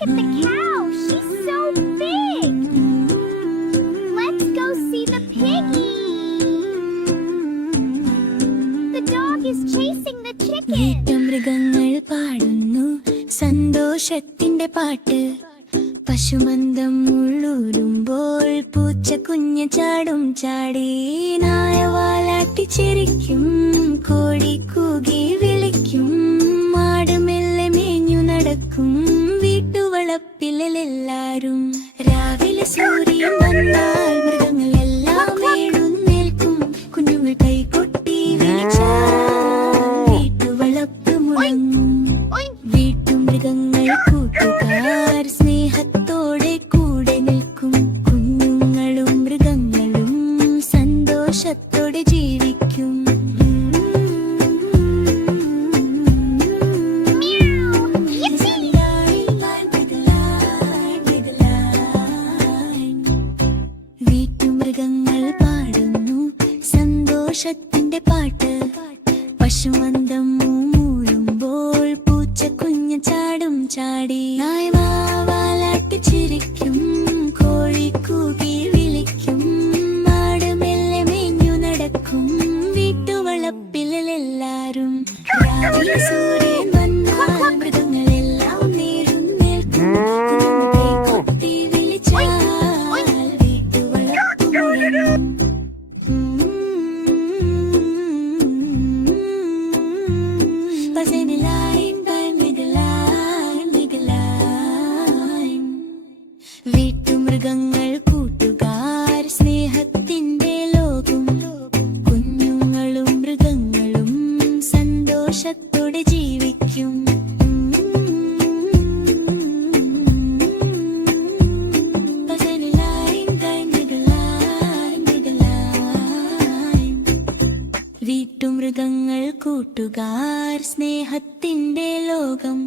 Look at the cow. She's so big. Let's go see the piggy. The dog is chasing the chicken. മൃഗങ്ങൾ പാടുന്നു സന്തോഷത്തിന്റെ പാട്ട്. പശുമന്ദം ഉള്ളൂരുമ്പോൾ പൂച്ച കുഞ്ഞ് ചാടും ചാടി. നായ വാലാട്ടി ചിരിക്കും, കോഴി കൂകി വിളിക്കും, മാട് മെല്ലെ മേഞ്ഞു നടക്കും വീട്ടുവളപ്പിലെല്ലാരും. രാവിലെ സൂര്യൻ വന്നാൽ മൃഗങ്ങളെല്ലാം എഴുന്നേൽക്കും, കുഞ്ഞുങ്ങൾ കൈകൊട്ടി വിളിച്ചാൽ വീട്ടുവളപ്പ് മുഴങ്ങും. വീട്ടുമൃഗങ്ങൾ കൂട്ടുകാർ സ്നേഹത്തോടെ കൂടെ നിൽക്കും, കുഞ്ഞുങ്ങളും മൃഗങ്ങളും സന്തോഷത്തോടെ ജീവിക്കും. വീട്ടുമൃഗങ്ങൾ പാടുന്നു സന്തോഷത്തിന്റെ പാട്ട്. പശുമന്ദം മൂളുമ്പോൾ പൂച്ച കുഞ്ഞ് ചാടും ചാടി. നായ വാലാട്ടി ചിരിക്കും, കോഴി കൂകി വിളിക്കും, മാട് മെല്ലെ മേഞ്ഞു നടക്കും വീട്ടുവളപ്പിലെല്ലാരും. രാവിലെ സൂര്യൻ വന്നാൽ മൃഗങ്ങളെല്ലാം നേരുന്നേൽക്കും, കുഞ്ഞുങ്ങൾ കൈകൊട്ടി വിളിച്ചാൽ വീട്ടുവളപ്പ് മുഴങ്ങും. വീട്ടുമൃഗങ്ങൾ കൂട്ടുകാർ സ്നേഹത്തിന്റെ ലോകം, കുഞ്ഞുങ്ങളും മൃഗങ്ങളും സന്തോഷത്തോടെ ജീവിക്കും. വീട്ടുമൃഗങ്ങൾ കൂട്ടുകാർ സ്നേഹത്തിന്റെ ലോകം.